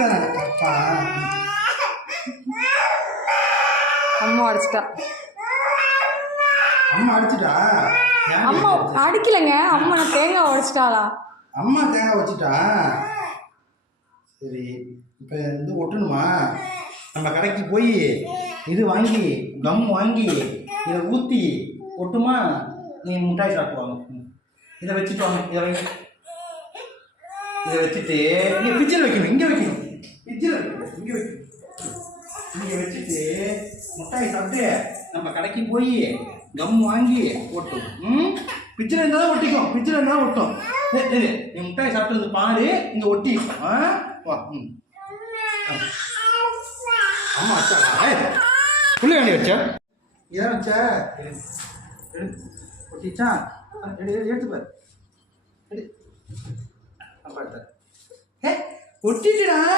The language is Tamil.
தானே கப்பா. அம்மா அடிச்சிட்டா. அம்மா அடிச்சிட்டா? அம்மா அடிக்கலைங்க, அம்மா நான் தேங்காய் உடைச்சிட்டாளா? அம்மா தேங்காய் வச்சுட்டா. சரி, இப்போ வந்து ஒட்டணுமா? நம்ம கடைக்கு போய் இது வாங்கி கம் வாங்கி இதை ஊற்றி ஒட்டுமா? நீ மிட்டாய் சாப்பிடுவாங்க. இதை வச்சுட்டு வாங்க. இதை வச்சுட்டு நீ பிச்சில் வைக்கணும். இங்கே வைக்கணும். பிச்சில் வைக்கணும். இங்கே வைக்கணும். இங்கே வச்சுட்டு மிட்டாய் சாப்பிட்டு நம்ம கடைக்கு போய் கம் வாங்கி ஒட்டும். பிச்சில் இருந்தால் தான் ஒட்டிக்கும். பிச்சில் இருந்தால் தான் ஒட்டும். நீ மிட்டாய் சாப்பிட்டு வந்து பாரு, இங்கே ஒட்டிக்கும். வா. அம்மா வச்சா புள்ளி வேண்டி வச்சா ஏன் வச்ச ஒட்டிச்சா? எடுத்துப்பாரு. ஒட்டிட்டுடா.